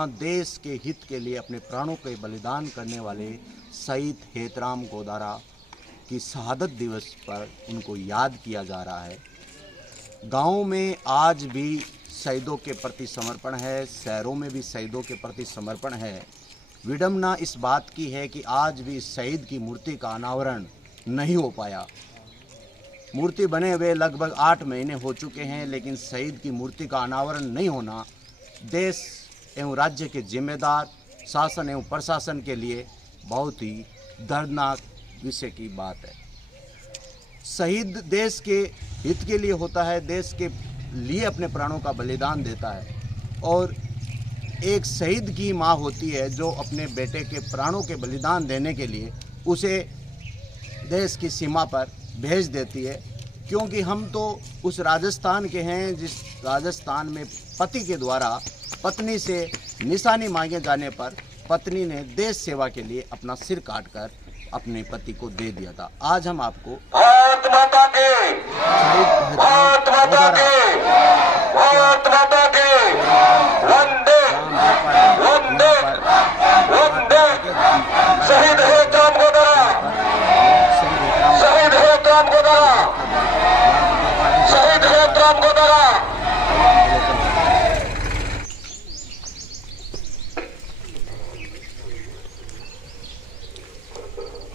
यहाँ देश के हित के लिए अपने प्राणों के बलिदान करने वाले शहीद हेतराम गोदारा की शहादत दिवस पर उनको याद किया जा रहा है। गाँव में आज भी शहीदों के प्रति समर्पण है, शहरों में भी शहीदों के प्रति समर्पण है। विडंबना इस बात की है कि आज भी शहीद की मूर्ति का अनावरण नहीं हो पाया। मूर्ति बने हुए लगभग 8 महीने हो चुके हैं, लेकिन शहीद की मूर्ति का अनावरण नहीं होना देश एवं राज्य के जिम्मेदार शासन एवं प्रशासन के लिए बहुत ही दर्दनाक विषय की बात है। शहीद देश के हित के लिए होता है, देश के लिए अपने प्राणों का बलिदान देता है, और एक शहीद की माँ होती है जो अपने बेटे के प्राणों के बलिदान देने के लिए उसे देश की सीमा पर भेज देती है। क्योंकि हम तो उस राजस्थान के हैं जिस राजस्थान में पति के द्वारा पत्नी से निशानी मांगे जाने पर पत्नी ने देश सेवा के लिए अपना सिर काटकर अपने पति को दे दिया था। आज हम आपको भारत माता की, भारत माता की, भारत माता की, वंदे वंदे वंदे। शहीद हेतराम गोदारा, शहीद हेतराम गोदारा, शहीद हेतराम गोदारा।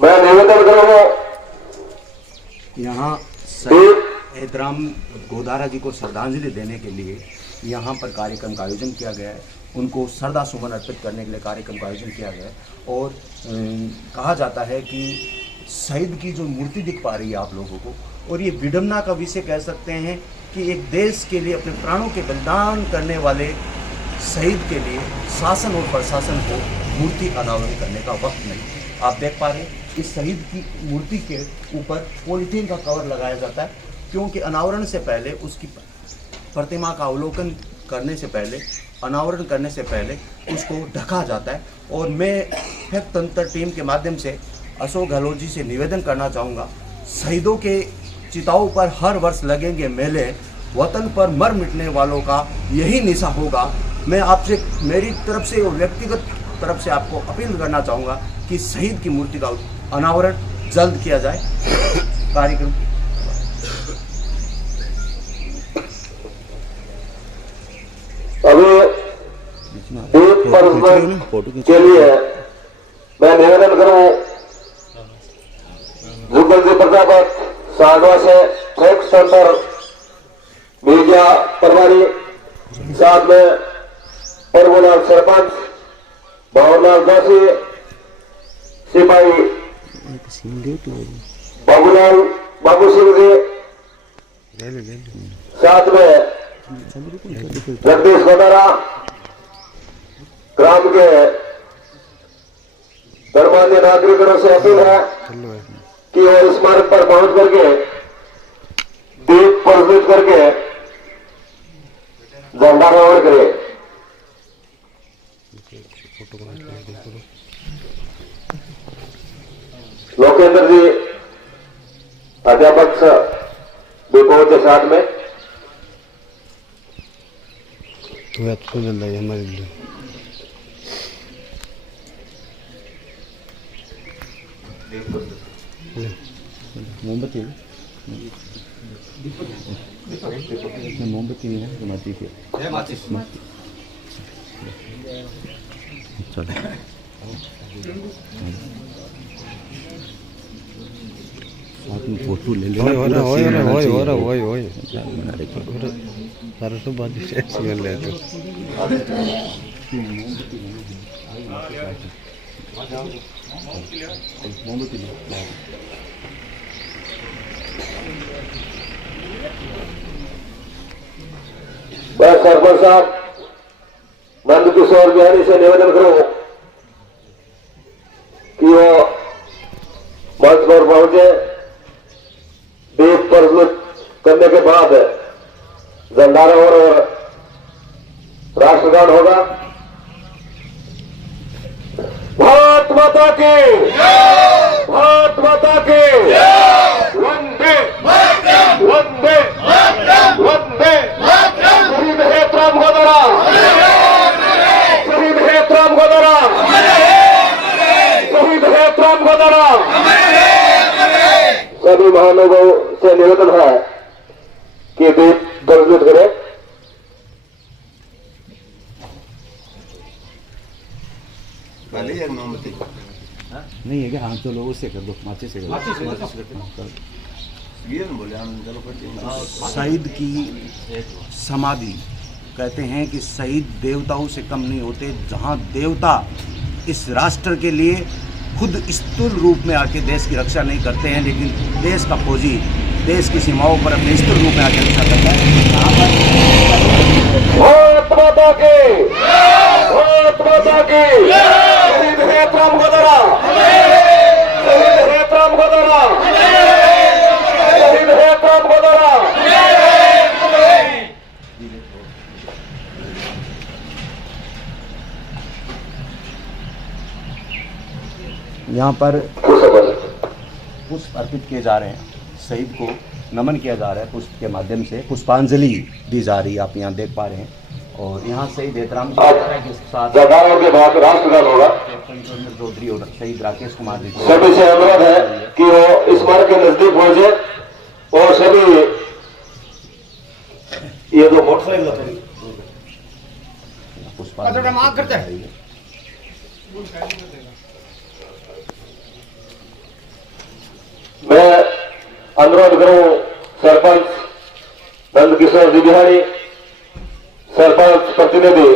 मैं निवेदन करूंगा यहाँ शहीद हेतराम गोदारा जी को श्रद्धांजलि देने के लिए यहाँ पर कार्यक्रम का आयोजन किया गया है। उनको श्रद्धा सुमन अर्पित करने के लिए कार्यक्रम का आयोजन किया गया है। और कहा जाता है कि शहीद की जो मूर्ति दिख पा रही है आप लोगों को, और ये विडंबना का विषय कह सकते हैं कि एक देश के लिए अपने प्राणों के बलिदान करने वाले शहीद के लिए शासन और प्रशासन को मूर्ति अनावरण करने का वक्त नहीं। आप देख पा रहे हैं इस शहीद की मूर्ति के ऊपर पॉलीथीन का कवर लगाया जाता है, क्योंकि अनावरण से पहले उसकी प्रतिमा का अवलोकन करने से पहले, अनावरण करने से पहले उसको ढका जाता है। और मैं फैक्ट तंत्र टीम के माध्यम से अशोक गहलोत जी से निवेदन करना चाहूँगा, शहीदों के चिताओं पर हर वर्ष लगेंगे मेले, वतन पर मर मिटने वालों का यही निशा होगा। मैं आपसे मेरी तरफ से और व्यक्तिगत तरफ से आपको अपील करना चाहूँगा कि शहीद की मूर्ति का अनावरण जल्द किया जाए। कार्यक्रम अभी दीप प्रज्वलन के लिए मैं निवेदन करूं जुगल जी प्रजापत सागवा से फेक सेंटर मीडिया प्रभारी, साथ में प्रभुलाल सरपंच, बाबूलाल जोशी, सिपाही बाबूलाल बाबू सिंह जी, साथ में जगदीश गोदारा, ग्राम के गणमान्य नागरिकों से अपील है कि वो स्मारक पर पहुंच करके दीप प्रज्वलित करके झंडारोहण करे। लोकेंद्र जी अध्यापक भी पहुंचे साथ में। तो अच्छा चल रहा है हमारे लिए। मोमबत्ती मोमबत्ती नहीं है तो माचिस है। चलो फोटो ले लो। सारा सब बात कर लेते बस सरपंच साहब नंद किशोर बिहारी से निवेदन करूं कि वो मंच पर पहुंचे। दीप प्रज्वलित करने के बाद झंडारोहण और राष्ट्रगान होगा। भारत माता की, भारत माता की, वंदे वंदे वंदे। शहीद हेतराम गोदारा, शहीद हेतराम गोदारा। सभी महानुभावों से निवेदन है कि दीप प्रज्वलित करें। नहीं है क्या? हाँ तो लोगों से कर दो, माचे से कर दो। शहीद की समाधि, कहते हैं कि शहीद देवताओं से कम नहीं होते। जहाँ देवता इस राष्ट्र के लिए खुद स्थूल रूप में आके देश की रक्षा नहीं करते हैं, लेकिन देश का फौजी देश की सीमाओं पर अपने स्थूल रूप में आके रक्षा करता है। भारत माता की, भारत माता की। शहीद हेतराम गोदारा, शहीद हेतराम गोदारा, शहीद हेतराम गोदारा। यहाँ पर पुष्प अर्पित किए जा रहे हैं, शहीद को नमन किया जा रहा है पुष्प के माध्यम से, पुष्पांजलि दी जा रही है, आप यहाँ देख पा रहे हैं। और यहाँ शहीद हेतराम जी के साथ जगाओं के बाद राष्ट्रगान होगा। चौधरी और शहीद राकेश कुमार जी सभी से अनुरोध है कि वो स्मारक के नजदीक पहुंचे और सभी ये दो मोटरसाइकिल पुष्पांजलि मैं अनुरोध करूं सरपंच नंद किशोर जी बिहारी, सरपंच प्रतिनिधि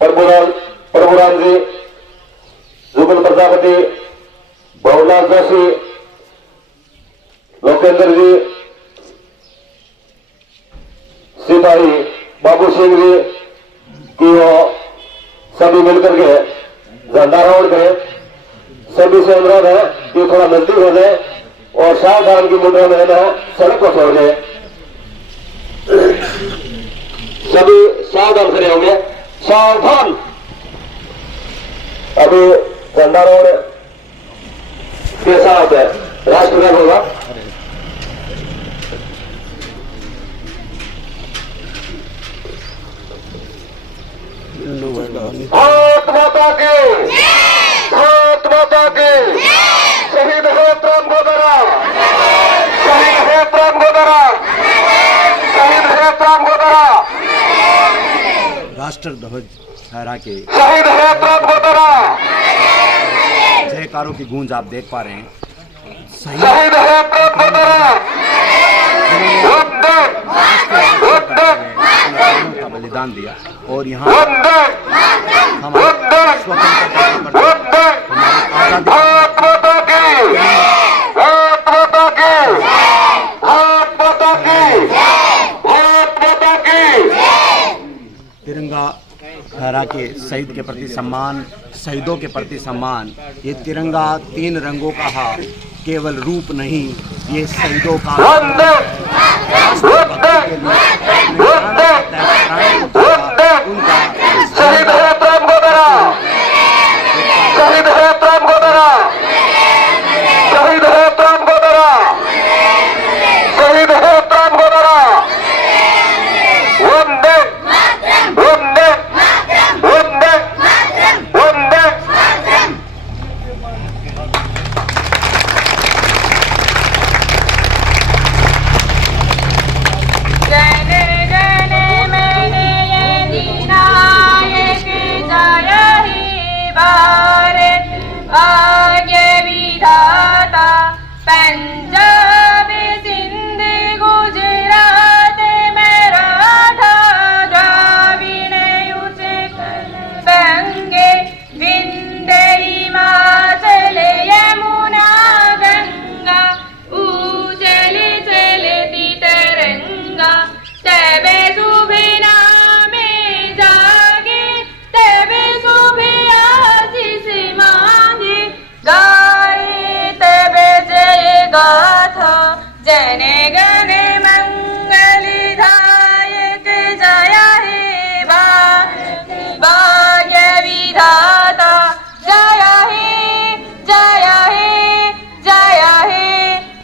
प्रभुराम जी, जुगल प्रजापति, बहुलाल जोशी, लोकेंद्र जी, सिपाही बाबू सिंह जी कि वो सभी मिलकर के झंडारोहण करें। सभी से अनुरोध है कि थोड़ा नजदीक हो जाए और सावधान की मुद्रा में रहना है, सड़क को छोड़ जाए। सभी सावधान खड़े होंगे, सावधान। अभी झंडारोहण के साथ राष्ट्रगान होगा। भारत माता की, भारत माता की। शहीद हेतराम गोदारा, शहीद हेतराम गोदारा, शहीद हेतराम गोदारा, राष्ट्र ध्वज फहरा के शहीद हेतराम गोदारा, जयकारों की गूंज आप देख पा रहे हैं। शहीद हेतराम गोदारा। का बलिदान दिया और यहाँ हमारे स्वतंत्रता भारत माता की, भारत माता की, भारत माता की, भारत माता की। तिरंगा फहरा के शहीद के प्रति सम्मान, शहीदों के प्रति सम्मान। ये तिरंगा 3 रंगों का केवल रूप नहीं, ये शहीदों का शहीद हेतराम गोदारा, शहीद हेतराम गोदारा, शहीद हेतराम गोदारा, शहीद हेतराम गोदारा। वंदे वंदे वंदे वंदे। पंजाब सिंध गुजरात मराठा द्राविड़ उत्कल बंगे विंध्य हिमाचल यमुना गंगा उजल चलती तरंगा। तब सुबह नामे जागे, तब सुबह आशीष मांगे, गाए तब जय गाथा। जन गण मंगलदायक जय हे भाग्य विधाता। जय हे जय हे जय हे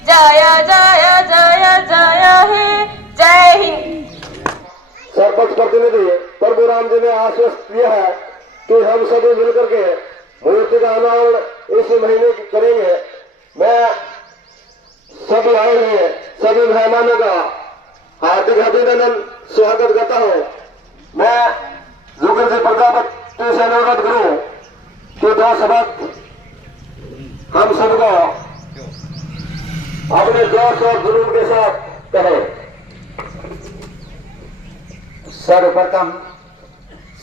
जय जय जय जय हे। जय हिंद। सरपंच प्रतिनिधि प्रभुराम जी ने आश्वस्त किया है कि हम सभी मिलकर के मूर्ति का अनावरण इसी महीने करेंगे। मैं सभी आए हुए हैं सभी मेहमानों का हार्दिक अभिनंदन स्वागत करता हूं। मैं जुगल से प्रजापति से अनुरोध करूं कि 2 शब्द हम सबको अपने जोश और जुनून के साथ कहें। सर्वप्रथम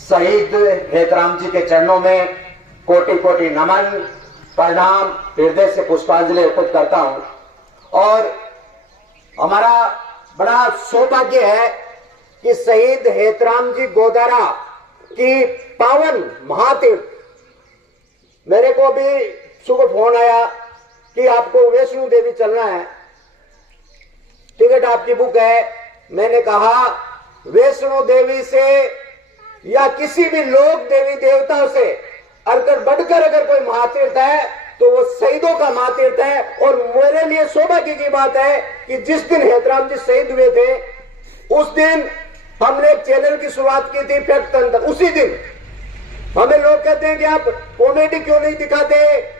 शहीद हेतराम जी के चरणों में कोटि कोटि नमन प्रणाम हृदय से पुष्पांजलि अर्पित करता हूं। और हमारा बड़ा सौभाग्य है कि शहीद हेतराम जी गोदारा की पावन महातीर्थ, मेरे को अभी सुबह फोन आया कि आपको वैष्णो देवी चलना है, टिकट आपकी बुक है। मैंने कहा वैष्णो देवी से या किसी भी लोक देवी देवताओं से अगर बढ़कर अगर कोई महातीर्थ है तो वो शहीदों का महातीर्थ है। और मेरे लिए सौभाग्य की बात है कि जिस दिन हेतराम जी शहीद हुए थे उस दिन हमने एक चैनल की शुरुआत की थी फैक्ट तंत्र। उसी दिन हमें लोग कहते हैं कि आप कॉमेडी क्यों नहीं दिखाते,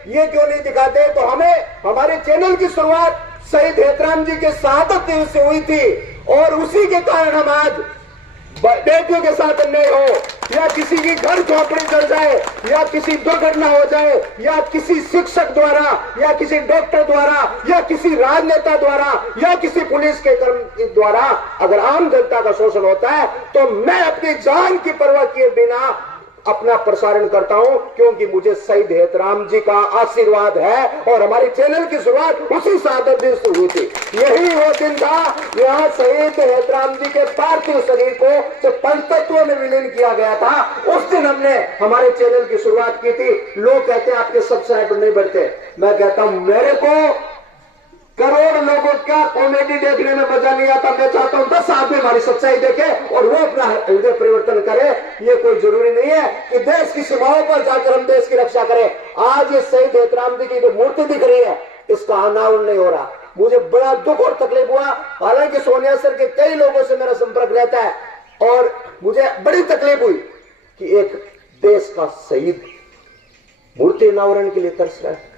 ये क्यों नहीं दिखाते, तो हमें हमारे चैनल की शुरुआत शहीद हेतराम जी के शहादत दिवस से हुई थी। और उसी के कारण हम आज बेटियों के साथ अन्याय हो या किसी की घर झोपड़ी जल जाए या किसी दुर्घटना हो जाए या किसी शिक्षक द्वारा या किसी डॉक्टर द्वारा या किसी राजनेता द्वारा या किसी पुलिस के कर्मचारी द्वारा अगर आम जनता का शोषण होता है तो मैं अपनी जान की परवाह किए बिना अपना प्रसारण करता हूं, क्योंकि मुझे शहीद हेतराम जी का आशीर्वाद है। और हमारी चैनल की शुरुआत उसी शहादत दिन से हुई थी। यही वो दिन था यहाँ शहीद हेतराम जी के पार्थिव शरीर को जो पंचतत्व में विलीन किया गया था, उस दिन हमने हमारे चैनल की शुरुआत की थी। लोग कहते हैं आपके सब्सक्राइबर नहीं बढ़ते, मैं कहता हूं मेरे को करोड़ लोगों का कॉमेडी देखने में मजा नहीं आता। मैं चाहता हूं 10 आदमी हमारी सच्चाई देखे और वो अपना हृदय परिवर्तन करे। ये कोई जरूरी नहीं है कि देश की सीमाओं पर जाकर हम देश की रक्षा करें। आज ये शहीद हेतराम जी की जो मूर्ति दिख रही है इसका अनावरण नहीं हो रहा। मुझे बड़ा दुख और तकलीफ हुआ। हालांकि सोनिया सर के कई लोगों से मेरा संपर्क रहता है और मुझे बड़ी तकलीफ हुई कि एक देश का शहीद मूर्ति अनावरण के लिए तरस रहा है।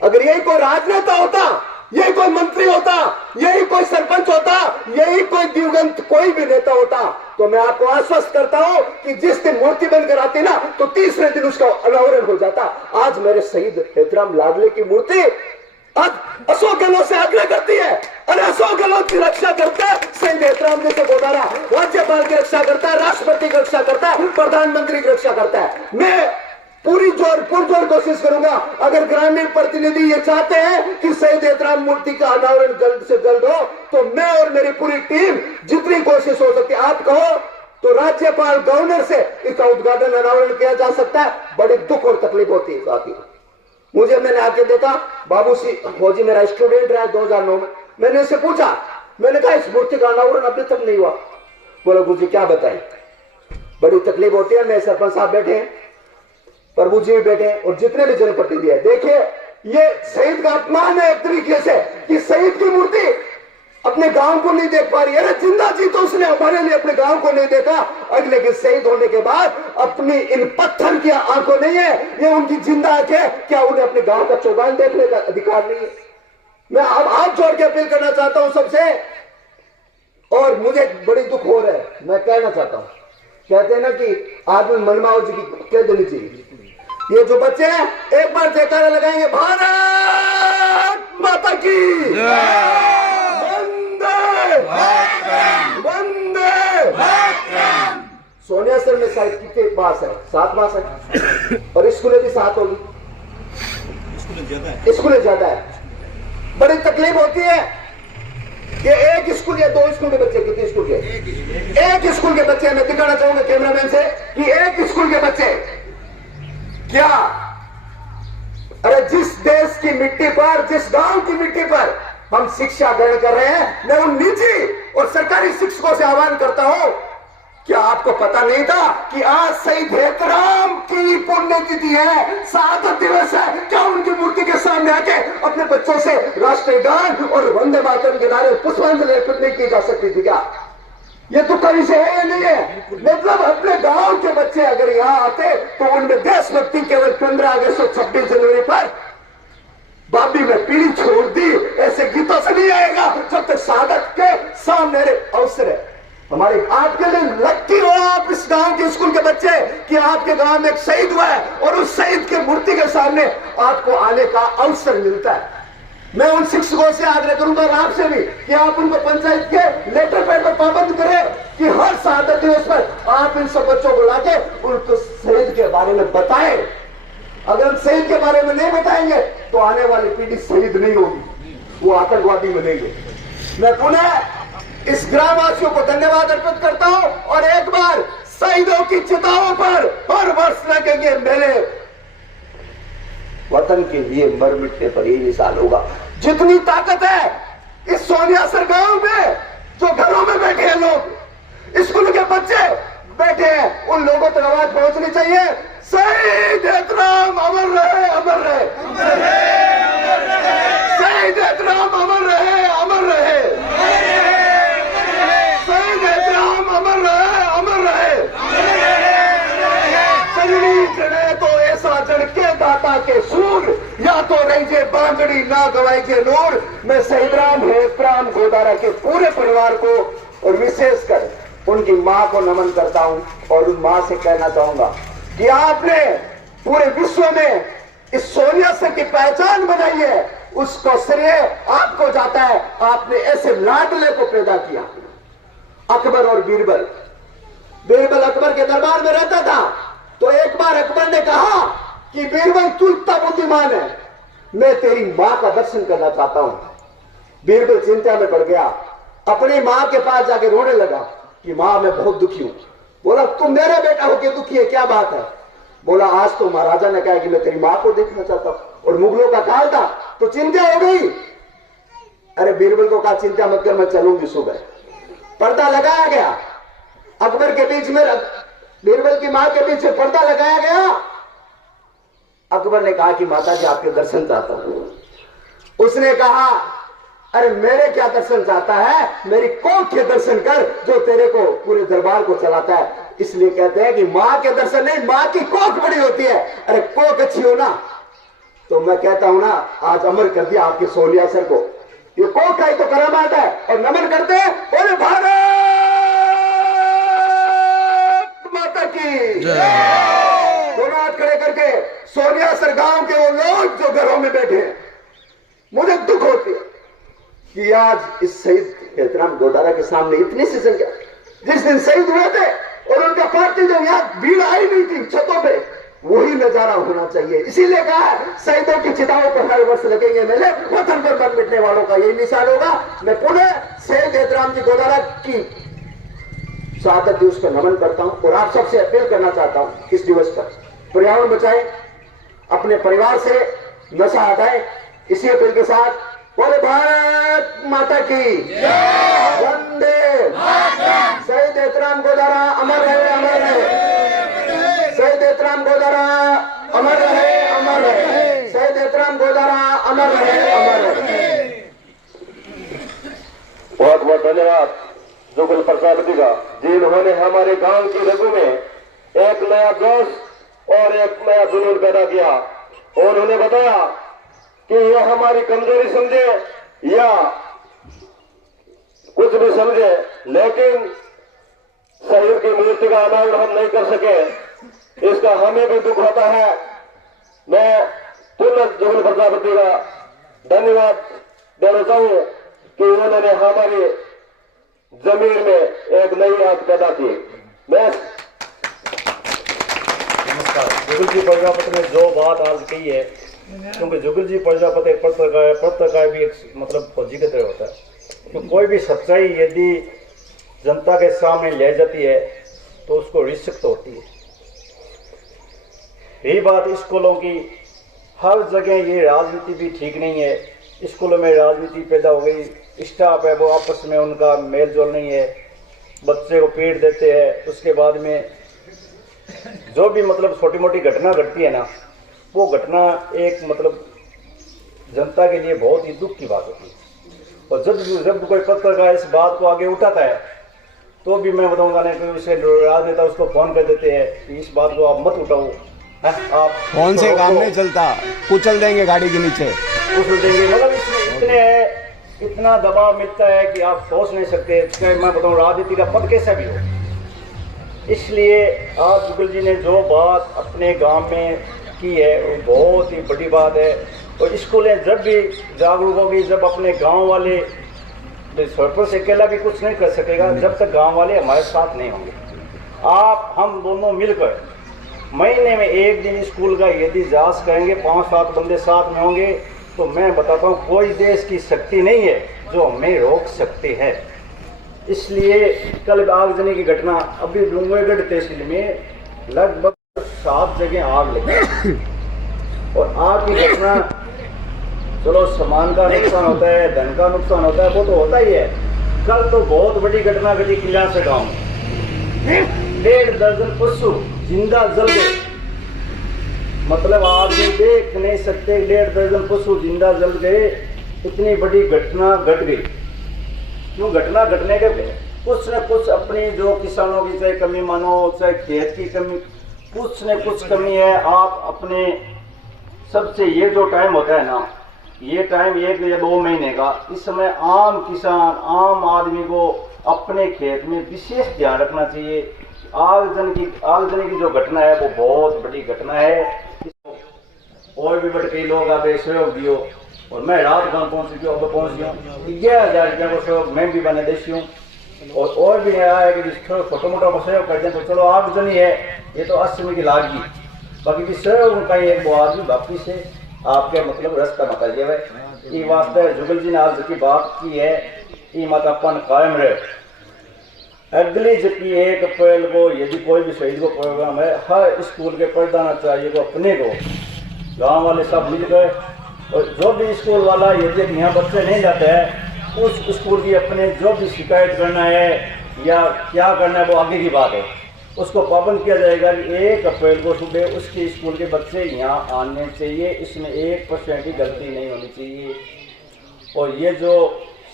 अगर यही कोई राजनेता होता, यही कोई मंत्री होता, यही कोई सरपंच होता, यही कोई दिवंगत कोई भी नेता होता, तो मैं आपको आश्वस्त करता हूं कि जिस दिन मूर्ति बनकर आती ना तो तीसरे दिन उसका अनावरण हो जाता। आज मेरे शहीद हेतराम लाडले की मूर्ति आज अशोक गहलोत से आग्रह करती है। अरे अशोक गहलोत की रक्षा करता है शहीद हेतराम जी से गोदारा, राज्यपाल की रक्षा करता है, राष्ट्रपति की रक्षा करता है, प्रधानमंत्री की रक्षा करता है। मैं पूरी पुरजोर कोशिश करूंगा। अगर ग्रामीण प्रतिनिधि ये चाहते हैं कि शहीद हेतराम मूर्ति का अनावरण जल्द से जल्द हो तो मैं और मेरी पूरी टीम जितनी कोशिश हो सकती है, आप कहो तो राज्यपाल गवर्नर से इसका उद्घाटन अनावरण किया जा सकता है। बड़ी दुख और तकलीफ होती है साथी। मुझे मैंने आके देखा, बाबू सी फौजी मेरा स्टूडेंट रहा 2009 में, मैंने इससे पूछा, मैंने कहा इस मूर्ति का अनावरण अभी तक नहीं हुआ। बोला गुरुजी क्या बताएं, बड़ी तकलीफ होती है। मैं सरपंच साहब बैठे हैं, प्रभु जी भी बैठे और जितने भी जनप्रतिनिधि है, देखिए ये शहीद का अपमान है एक तरीके से कि शहीद की मूर्ति अपने गांव को नहीं देख पा रही है। जिंदा जी तो उसने हमारे लिए अपने गांव को नहीं देखा, अगले के शहीद होने के बाद अपनी इन पत्थर की आंखों नहीं है, ये उनकी जिंदा आंख है, क्या उन्हें अपने गांव का चौगान देखने का अधिकार नहीं है? मैं अब हाथ जोड़ के अपील करना चाहता हूं सबसे, और मुझे बड़ी दुख हो रहा है, मैं कहना चाहता हूं, कहते हैं ना कि आदमी मनमाओ जी की कह देनी चाहिए। ये जो बच्चे हैं एक बार जयकारा लगाएंगे, भारत माता की वंदे वंदे। सोनिया सर में शायद कितने पास है, 7 पास है और स्कूलें भी 7 होगी, स्कूलें ज्यादा है। बड़ी तकलीफ होती है कि एक स्कूल या 2 स्कूल के बच्चे, कितने स्कूल के, एक स्कूल के बच्चे, मैं दिखाना चाहूंगा कैमरामैन से कि एक स्कूल के बच्चे क्या, अरे जिस देश की मिट्टी पर, जिस गांव की मिट्टी पर हम शिक्षा ग्रहण कर रहे हैं, मैं उन निजी और सरकारी शिक्षकों से आह्वान करता हूं, क्या आपको पता नहीं था कि आज शहीद हेतराम की पुण्यतिथि है, शहादत दिवस है? क्या उनकी मूर्ति के सामने आके अपने बच्चों से राष्ट्रीय गान और वंदे मातरम के नारे पुष्पांजलि अर्पित नहीं की जा सकती थी क्या? ये तो कहीं से है या नहीं है? मतलब अपने गांव के बच्चे अगर यहाँ आते तो उनमें देशभक्ति केवल 15 अगस्त और 26 जनवरी पर छोड़ दी, ऐसे गीतों से नहीं आएगा जब तक शहादत के सामने अवसर है। हमारे आपके लिए लक्की हो आप इस गांव के स्कूल के बच्चे कि आपके गांव में एक शहीद हुआ है और उस शहीद के मूर्ति के सामने आपको आने का अवसर मिलता है। मैं उन शिक्षकों से आग्रह करूंगा और आपसे भी कि आप उनको पंचायत के लेटर पैड पर पाबंद करें कि हर शहादत दिवस पर आप इन सब बच्चों को लाके उनको शहीद के बारे में बताएं। अगर हम शहीद के बारे में नहीं बताएंगे तो आने वाली पीढ़ी शहीद नहीं होगी, वो आतंकवादी बनेंगे। मैं पुनः इस ग्रामवासियों को धन्यवाद अर्पित करता हूं और एक बार शहीदों की चिताओं पर हर वर्ष लगेंगे मेले। वतन के लिए मर मिटने पर यही निशान होगा। जितनी ताकत है इस सोनियासर गांव में, जो घरों में बैठे हैं लोग, स्कूल के बच्चे बैठे हैं, उन लोगों तक आवाज पहुंचनी चाहिए। शहीद हेतराम अमर रहे, अमर रहे, शहीद हेतराम अमर रहे, अमर रहे, शहीद हेतराम अमर रहे, अमर रहे। चलनी चढ़े तो ऐसा चढ़ के दाता के सूर, या तो रहीजे बांगड़ी ना गवाईजे नूर। मैं शहीदराम हेतराम गोदारा के पूरे परिवार को और विशेषकर उनकी मां को नमन करता हूं और उन मां से कहना चाहूंगा कि आपने पूरे विश्व में इस सोनियासर की पहचान बनाई है, उसको श्रेय आपको जाता है। आपने ऐसे लाडले को पैदा किया। अकबर और बीरबल, बीरबल अकबर के दरबार में रहता था तो एक बार अकबर ने कहा कि बीरबल तू इतना बुद्धिमान है, मैं तेरी मां का दर्शन करना चाहता हूं। बीरबल चिंता में पड़ गया, अपनी मां के पास जाके रोने लगा कि मां मैं बहुत दुखी हूं। बोला तुम मेरा बेटा होके दुखी है, क्या बात है? बोला आज तो महाराजा ने कहा कि मैं तेरी मां को देखना चाहता हूं और मुगलों का काल था तो चिंता हो गई। अरे बीरबल को कहा चिंता मत कर, मैं चलूंगी सुबह। पर्दा लगाया गया, अकबर के बीच में बीरबल की मां के बीच में पर्दा लगाया गया। अकबर ने कहा कि माता जी आपके दर्शन चाहता हूं। उसने कहा अरे मेरे क्या दर्शन चाहता है, मेरी कोख के दर्शन कर जो तेरे को पूरे दरबार को चलाता है। इसलिए कहते हैं कि मां के दर्शन नहीं, मां की कोख बड़ी होती है। अरे कोख अच्छी हो ना तो मैं कहता हूं ना आज अमर कर दिया आपके सोनियासर को। ये कोख का ही तो करामात है और नमन करते हैं बोले भारत माता की दोनों हाथ खड़े करके। सोनियासर गांव के वो लोग जो घरों में बैठे हैं, मुझे दुख होती है कि आज इस शहीद हेतराम गोदारा के सामने इतनी सी संख्या, जिस दिन शहीद हुए थे और उनका पार्टी जब यहाँ भीड़ आई नहीं थी छतों पे, वही नजारा होना चाहिए। इसीलिए कहा शहीदों की चिताओं पर हर वर्ष लगेंगे मेले, वतन पर मर मिटने वालों का यही निशान होगा। मैं पुनः शहीद हेतराम जी गोदारा की शहादत दिवस पर नमन करता हूं और आप सबसे अपील करना चाहता हूं इस दिवस पर पर्यावरण बचाएं, अपने परिवार से नशा हटाएं। इसी अपील के साथ बोले भारत माता की वंदे। शहीद हेतराम गोदारा अमर रहे, अमर रहे। शहीद हेतराम गोदारा अमर रहे, अमर रहे। शहीद हेतराम गोदारा अमर रहे, अमर रहे। बहुत बहुत धन्यवाद जुगल प्रजापति का, जिन्होंने हमारे गांव की रगों में एक नया जोश और एक नया जुनून पैदा किया और उन्हें बताया कि यह हमारी कमजोरी समझे या कुछ भी समझे, लेकिन शहीद की मूर्ति का अनावरण हम नहीं कर सके, इसका हमें भी दुख होता है। मैं पुनः जुगल प्रजापति का धन्यवाद देना चाहूं कि उन्होंने हमारी जमीन में एक नई आग पैदा की। मैं नमस्कार। जुगल जी प्रजापति ने जो बात आज कही है, क्योंकि जुगल जी प्रजापति एक पत्रकार भी एक मतलब फौजी की तरह होता है। तो कोई भी सच्चाई यदि जनता के सामने ले जाती है तो उसको रिस्क होती है। यही बात स्कूलों की, हर जगह ये राजनीति भी ठीक नहीं है। स्कूलों में राजनीति पैदा हो गई, स्टाफ है वो आपस में उनका मेल जोल नहीं है, बच्चे को पीट देते हैं। उसके बाद में जो भी मतलब छोटी मोटी घटना घटती है ना, वो घटना एक मतलब जनता के लिए बहुत ही दुख की बात होती है। और जब कोई पत्रकार इस बात को आगे उठाता है तो भी मैं बताऊंगा नहीं कि उसे राजनेता उसको फोन कर देते हैं कि इस बात को आप मत उठाओ, आप कौन से काम नहीं चलता, कुचल देंगे गाड़ी के नीचे। उछल देंगे, मतलब इसमें इतना दबाव मिलता है कि आप सोच नहीं सकते। चाहे मैं बताऊँ राजनीति का पद कैसा भी हो, इसलिए आज जुगल जी ने जो बात अपने गांव में की है वो बहुत ही बड़ी बात है। और स्कूलें जब भी जागरूक होगी, जब अपने गांव वाले, सरपंच अकेला भी कुछ नहीं कर सकेगा जब तक गांव वाले हमारे साथ नहीं होंगे। आप हम दोनों मिलकर महीने में एक दिन स्कूल का यदि जांच करेंगे, 5-7 बंदे साथ में होंगे, तो मैं बताता हूँ कोई देश की शक्ति नहीं है जो हमें रोक सकते हैं। इसलिए कल आगजनी की घटना, अभी लुंगेगढ़ तहसील में लगभग 7 जगह आग लगी। और आग की घटना, चलो सामान का नुकसान होता है, धन का नुकसान होता है, वो तो होता ही है। कल तो बहुत बड़ी घटना घटी किला से गाँव में, 1.5 दर्जन पशु जिंदा जल गए। मतलब आदमी देख नहीं सकते, 1.5 दर्जन पशु जिंदा जल गए। इतनी बड़ी घटना घट गई। क्यों घटना घटने के कुछ न कुछ अपनी जो किसानों की चाहे कमी मानो, चाहे खेत की कमी, कुछ न कुछ कमी है। आप अपने सबसे ये जो टाइम होता है ना, ये टाइम 1 या 2 महीने का, इस समय आम किसान, आम आदमी को अपने खेत में विशेष ध्यान रखना चाहिए। आगजनी की जो घटना है वो बहुत बड़ी घटना है। और भी बड़े कई लोग आप सहयोग दियो, और मैं रात गाँव पहुँच गया, अब पहुँच गया 11,000 रुपया को सहयोग मैं भी बने देती हूँ। और भी आया है कि छोटा मोटा सहयोग करते हैं, तो चलो आगजनी है ये तो 80 की लागी, बाकी की सहयोग का एक वो आदमी बाकी से आपके मतलब रास्ता बताइए भाई। ये वास्ते जुगल जी ने आज की बात की है, ये मत अपन कायम रहे। अगली जबकि 1 अप्रैल को यदि कोई भी शहीद को प्रोग्राम है, हर स्कूल के प्रधानाचार्य को अपने को गांव वाले सब मिल गए, और जो भी स्कूल वाला यदि यहाँ बच्चे नहीं जाते हैं, उस स्कूल की अपने जो भी शिकायत करना है या क्या करना है वो आगे की बात है, उसको पाबंद किया जाएगा कि 1 अप्रैल को सुबह उसके स्कूल के बच्चे यहाँ आने चाहिए। इसमें 1% की गलती नहीं होनी चाहिए। और ये जो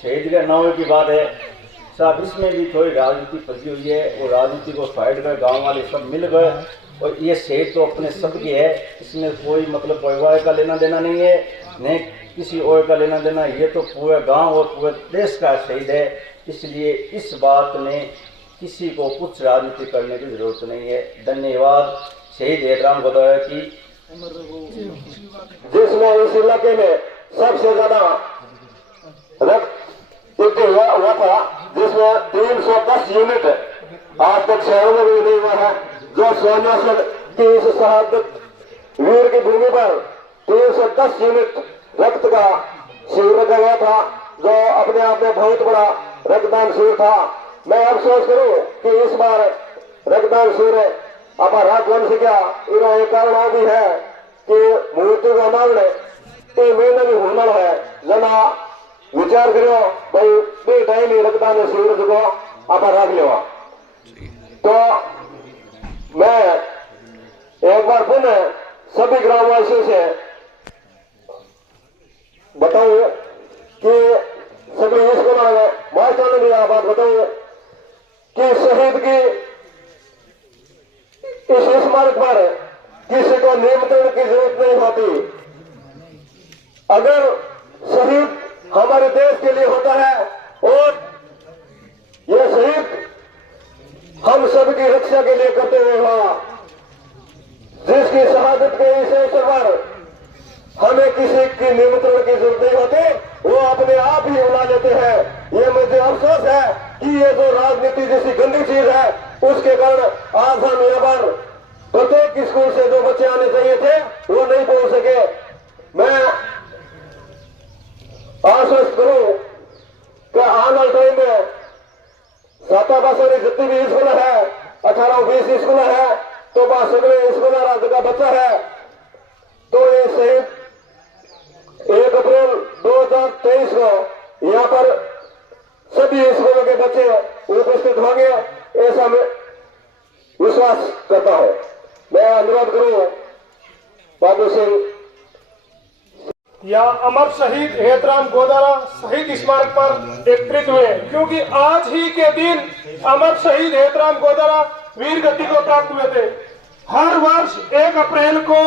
शहीद के नाम की बात है साहब, इसमें भी थोड़ी राजनीति फंसी हुई है, और राजनीति को साइड कर गांव वाले सब मिल गए। और ये शहीद तो अपने सबकी है, इसमें कोई मतलब परिवार का लेना देना नहीं है, नहीं किसी और का लेना देना, ये तो पूरे गांव और पूरे देश का शहीद है। इसलिए इस बात में किसी को कुछ राजनीति करने की जरूरत नहीं है। धन्यवाद शहीद हेतराम गोदारा की। जिसमें इस इलाके में सबसे ज्यादा रक्त हुआ था, जिसमें 310 यूनिट आज तक शहरों में भी नहीं हुआ है। जो सोनिया की इस शहादत वीर की भूमि पर 310 यूनिट रक्त का शिविर रखा गया था, जो अपने आप में बहुत बड़ा रक्तदान शिविर था। मैं अफसोस करूं कि इस बार रक्तदान शिविर अपा रात बन से क्या इरा एक कारण भी है कि मूर्ति का मांगने ये महीने भी होना है। जना विचार करो भाई, बे टाइम ही रक्तदान शिविर को अपा राख लेवा। तो मैं एक बार पुनः सभी ग्रामवासियों से बताऊं कि सभी स्कूलों में मास्टरों ने भी यह बात बताऊं कि शहीद की इस स्मारक पर किसी को नियंत्रण की जरूरत नहीं होती। अगर शहीद हमारे देश के लिए होता है और यह शहीद हम सबकी रक्षा के लिए करते हुए हुआ, जिसकी शहादत के इस अवसर पर हमें किसी की निमंत्रण की जरूरत नहीं होती, वो अपने आप ही बुला लेते हैं। ये मुझे अफसोस है कि ये जो राजनीति जैसी गंदी चीज है, उसके कारण आज हम यहाँ पर प्रत्येक स्कूल से जो बच्चे आने चाहिए थे वो नहीं पहुंच सके। मैं आश्वस्त करूं कि आने वाले टाइम में साता पासा जितनी भी स्कूल है, 18-20 स्कूल है, तो वह सगले स्कूल राज्य का बच्चा है, तो ये शहीद 1 अप्रैल 2023 को यहाँ पर सभी स्कूलों के बच्चे उपस्थित होंगे, ऐसा मैं विश्वास करता हूँ। मैं अनुरोध करूँ बाबू सिंह या अमर शहीद हेतराम गोदारा शहीद स्मारक पर एकत्रित हुए, क्योंकि आज ही के दिन अमर शहीद हेतराम गोदारा वीर गति को प्राप्त हुए थे। हर वर्ष 1 अप्रैल को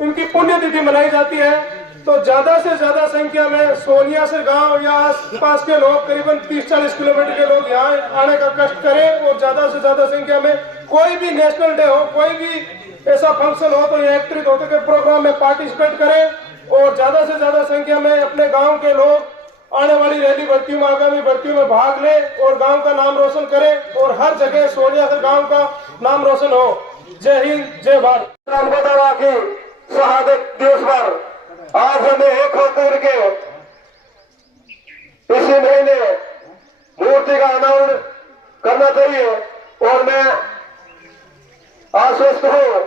इनकी पुण्यतिथि मनाई जाती है। तो ज्यादा से ज्यादा संख्या में सोनिया से गांव या आसपास के लोग करीबन 30-40 किलोमीटर के लोग यहाँ आने का कष्ट करें और ज्यादा से ज्यादा संख्या में कोई भी नेशनल डे हो, कोई भी ऐसा फंक्शन हो तो ये एकत्रित होकर के प्रोग्राम में पार्टिसिपेट करें और ज्यादा से ज्यादा संख्या में अपने गाँव के लोग आने वाली रैली भर्तियों में, आगामी भर्तियों में भाग ले और गांव का नाम रोशन करें और हर जगह सोनिया गांव का नाम रोशन हो। जय हिंद, जय भारत। राम गोदारा की शहादत दिवस पर आज हमें एक होकर के इसी महीने मूर्ति का अनावरण करना चाहिए और मैं आश्वस्त हूं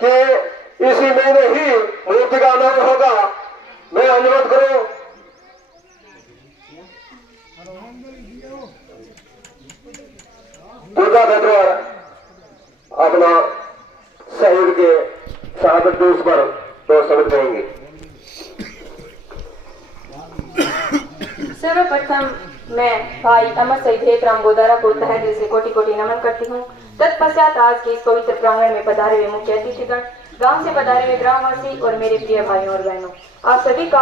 कि इसी महीने ही मूर्ति का अनावरण होगा। मैं अनुरोध करूं पूजा भेटवार अपना शहीद के शहादत दिवस पर तो शब्द कहेंगे। सर्वप्रथम मैं भाई अमर शहीद हेतराम गोदारा को तहे दिल से कोटि कोटि नमन करती हूँ। तत्पश्चात आज के इस पवित्र प्रांगण में पधारे हुए मुख्य अतिथिगण, गांव से पधारे हुए ग्रामवासी और मेरे प्रिय भाइयों और बहनों, आप सभी का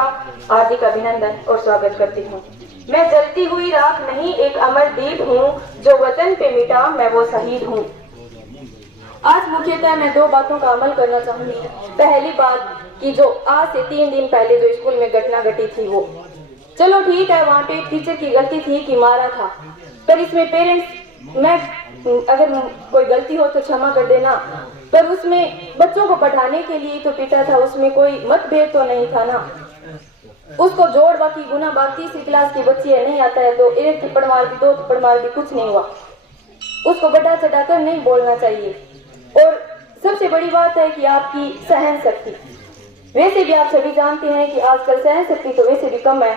हार्दिक अभिनंदन और स्वागत करती हूँ। मैं जलती हुई राख नहीं, एक अमर दीप हूँ, जो वतन पे मिटा मैं वो शहीद हूँ। आज मुख्यतः मैं 2 बातों का अमल करना चाहूंगी। पहली बात कि जो आज से 3 दिन पहले जो स्कूल में घटना घटी थी, वो चलो ठीक है, वहाँ पे टीचर की गलती थी कि मारा था, पर इसमें पेरेंट्स, मैं अगर कोई गलती हो तो क्षमा कर देना, पर उसमें बच्चों को पढ़ाने के लिए तो पीटा था, उसमें कोई मतभेद तो नहीं था ना। उसको जोड़ बाकी गुना बाकी, तीसरी क्लास की बच्ची है, नहीं आता है तो 1 थप्पड़ मार दी, 2 थप्पड़ मार दी, कुछ नहीं हुआ। उसको बढ़ा चढ़ाकर नहीं बोलना चाहिए। और सबसे बड़ी बात है कि आपकी सहन शक्ति, वैसे भी आप सभी जानते हैं कि आजकल सहन शक्ति तो वैसे भी कम है।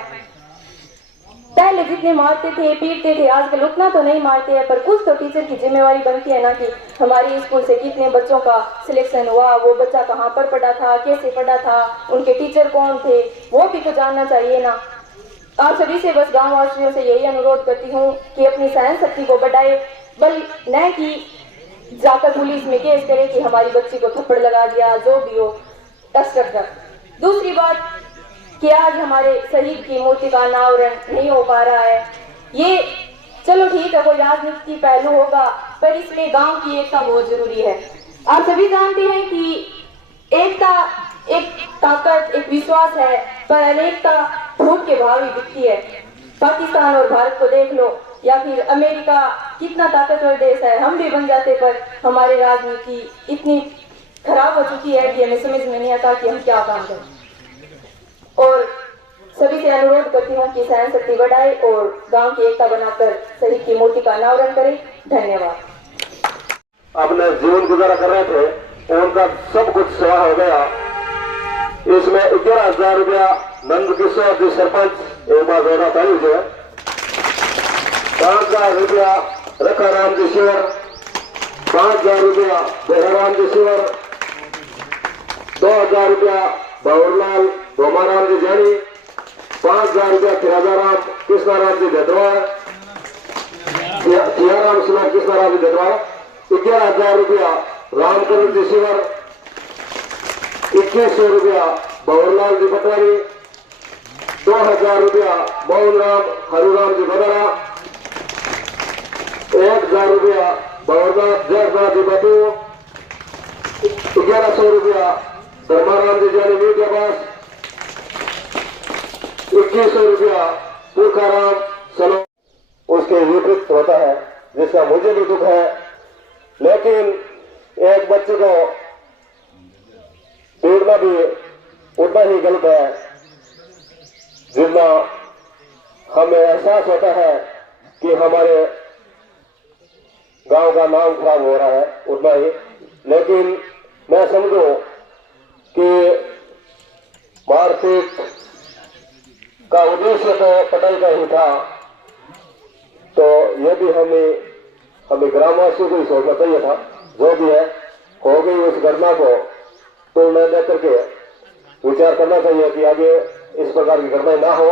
पहले जितने मारते थे, पीटते थे, आजकल उतना तो नहीं मारते हैं, पर कुछ तो टीचर की जिम्मेवारी बनती है ना कि हमारी स्कूल से कितने बच्चों का सिलेक्शन हुआ, वो बच्चा कहाँ पर पढ़ा था, कैसे पढ़ा था, उनके टीचर कौन थे, वो भी तो जानना चाहिए ना। आप सभी से बस गाँव वासियों से यही अनुरोध करती हूँ कि अपनी सहन शक्ति को बढ़ाए, बल न कि जाकर पुलिस में केस करे कि हमारी बच्ची को थप्पड़ लगा दिया, जो भी हो टस्कर। दूसरी बात कि आज हमारे शहीद की मूर्ति का अनावरण नहीं हो पा रहा है, ये चलो ठीक है, कोई राजनीति पहलू होगा, पर इसमें गांव की एकता बहुत जरूरी है। आप सभी जानते हैं कि एकता एक ताकत, एक विश्वास है, पर अनेकता फूट के भाव ही दिखती है। पाकिस्तान और भारत को देख लो, या फिर अमेरिका, कितना ताकतवर देश है, हम भी बन जाते, पर हमारी राजनीति इतनी खराब हो चुकी है कि हमें समझ में नहीं आता कि हम क्या काम करें। और सभी से अनुरोध करती हूँ कि सहन शक्ति बढ़ाए और गांव की एकता बनाकर शहीद की मूर्ति का अनावरण करें। धन्यवाद। अपने जीवन गुजारा कर रहे थे, उनका सब कुछ सेवा हो गया। इसमें 11,000 रुपया नंद किशोर जी सरपंच एक बार जोड़ा था, 5,000 रुपया रखा राम जी शिवर, 5,000 रुपया बेहराम जी शिवर, 2,000 रुपया बाबूलाल गोमाराम जी जानी, 5,000 रुपया किरादाराम कृष्णाराम जी जटवाड़, सियाराम सुनार कृष्णाराम जी जटवाड़, 11,000 रुपया रामकरण जी शिवर, 2100 रुपया बाबूलाल जी पटवारी, 2,000 रुपया मोहनराम हरुराम जी बदरा, 1,000 रुपया बाबूनाथ जयनाथ जी बटू, 1,100 रुपया धर्माराम जी जानी मीडिया पास, 2,100 रुपया तुलकाराम सलो। उसके विपरीत होता है, जिसका मुझे भी दुख है, लेकिन एक बच्चे को पीटना भी उतना ही गलत है जितना हमें एहसास होता है कि हमारे गांव का नाम खराब हो रहा है, उतना ही। लेकिन मैं समझू कि मारपीट का उद्देश्य तो पढ़ाई का ही था, तो ये भी हमें ग्रामवासियों को ही सोचना चाहिए था। जो भी है हो गई उस घटना को तो मैं देख करके विचार करना चाहिए कि आगे इस प्रकार की घटनाएं ना हो।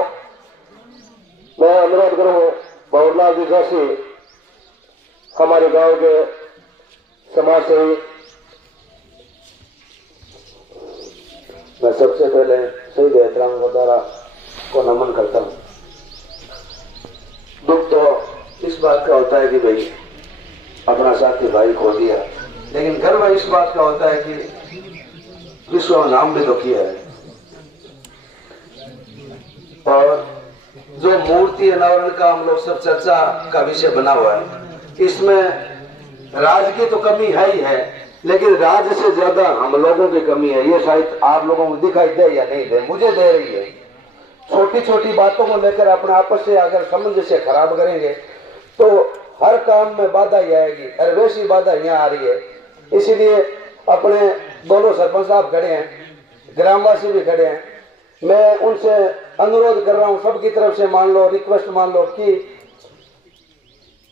मैं अनुरोध करूं बाबूलाल जी जोशी, हमारे गांव के समाज सेवी, मैं सबसे पहले शहीद हेतराम गोदारा को नमन करता हूँ। दुख तो इस बात का होता है कि भाई अपना साथी भाई खो दिया, लेकिन गर्व इस बात का होता है कि विश्व नाम भी दुखी है। और जो मूर्ति अनावरण का हम लोग सब चर्चा का विषय बना हुआ है, इसमें राज की तो कमी है ही है, लेकिन राज से ज्यादा हम लोगों की कमी है। ये शायद आप लोगों को दिखाई दे या नहीं दे, मुझे दे रही है। छोटी छोटी बातों को लेकर अपने आपस से अगर सामंजस्य खराब करेंगे तो हर काम में बाधा ही आएगी, और वैसी बाधा यहाँ आ रही है। इसीलिए अपने दोनों सरपंच साहब खड़े हैं, ग्रामवासी भी खड़े हैं, मैं उनसे अनुरोध कर रहा हूँ, सबकी तरफ से मान लो, रिक्वेस्ट मान लो कि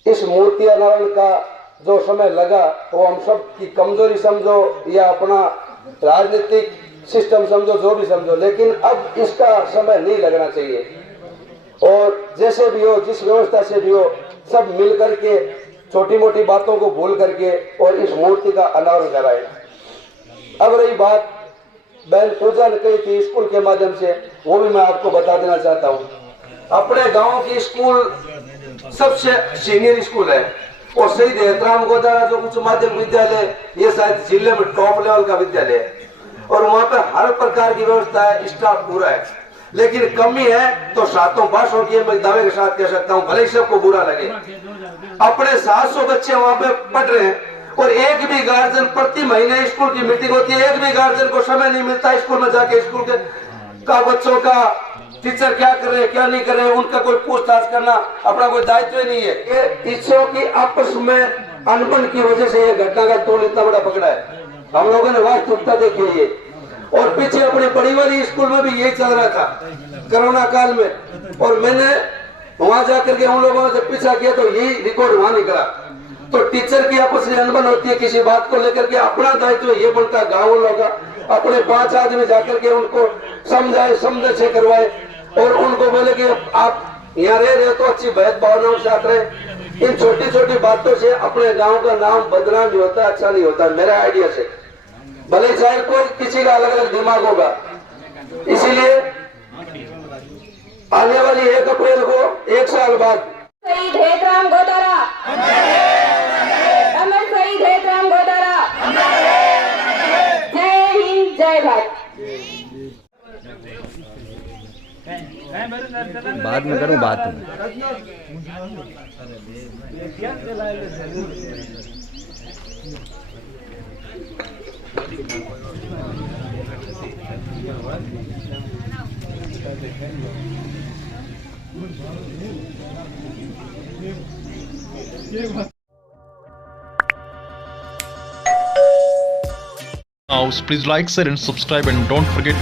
इस मूर्ति अनावरण का जो समय लगा वो हम सब की कमजोरी समझो या अपना राजनीतिक सिस्टम समझो, जो भी समझो, लेकिन अब इसका समय नहीं लगना चाहिए। और जैसे भी हो, जिस व्यवस्था से भी हो, सब मिल करके छोटी मोटी बातों को भूल करके और इस मूर्ति का अनावरण कराए। अब रही बात बहन पूजा ने कही थी स्कूल के माध्यम से, वो भी मैं आपको बता देना चाहता हूँ। अपने गांव की स्कूल सबसे सीनियर स्कूल है और शहीद हेतराम गोदारा जो उच्च माध्यमिक विद्यालय, ये शायद जिले में टॉप लेवल का विद्यालय है और वहाँ पे हर प्रकार की व्यवस्था है, स्टाफ पूरा है। लेकिन कमी है तो 7वीं पास हो गई, मैं दावे के साथ कह सकता हूँ, भले ही सबको बुरा लगे। अपने 700 बच्चे वहाँ पे पढ़ रहे हैं और एक भी गार्जियन, प्रति महीने स्कूल की मीटिंग होती है, एक भी गार्जियन को समय नहीं मिलता स्कूल में जाके स्कूल के का बच्चों का टीचर क्या कर रहे हैं क्या नहीं कर रहे हैं उनका कोई पूछताछ करना अपना कोई दायित्व नहीं है। ये टीचरों की आपस में अनबन की वजह से ये घटना का तोड़ इतना बड़ा पकड़ा है। हम लोगों ने वास्तविकता देखी है। और पीछे अपने बड़ी वाली स्कूल में भी यही चल रहा था कोरोना काल में, और मैंने वहां जाकर के उन लोगों से पीछा किया तो यही रिकॉर्ड वहां निकला। तो टीचर की आपस में अनबन होती है किसी बात को लेकर के, अपना दायित्व ये बनता है गाँव वालों का, अपने 5 आदमी जाकर के उनको समझाए, समझे करवाए और उनको बोले कि आप यहाँ रह रहे हो तो अच्छी भेद भावनाओं से साथ रहे। इन छोटी छोटी बातों से अपने गांव का नाम बदनाम भी होता है, अच्छा नहीं होता मेरा आइडिया से, भले चाहे कोई किसी का अलग अलग दिमाग होगा। इसीलिए आने वाली 1 अप्रैल को 1 साल बाद शहीद हेतराम गोदारा, अमर शहीद हेतराम गोदारा, जय हिंद जय भारत। बाद में करूँ बात में। Now, please like, share and subscribe and don't forget to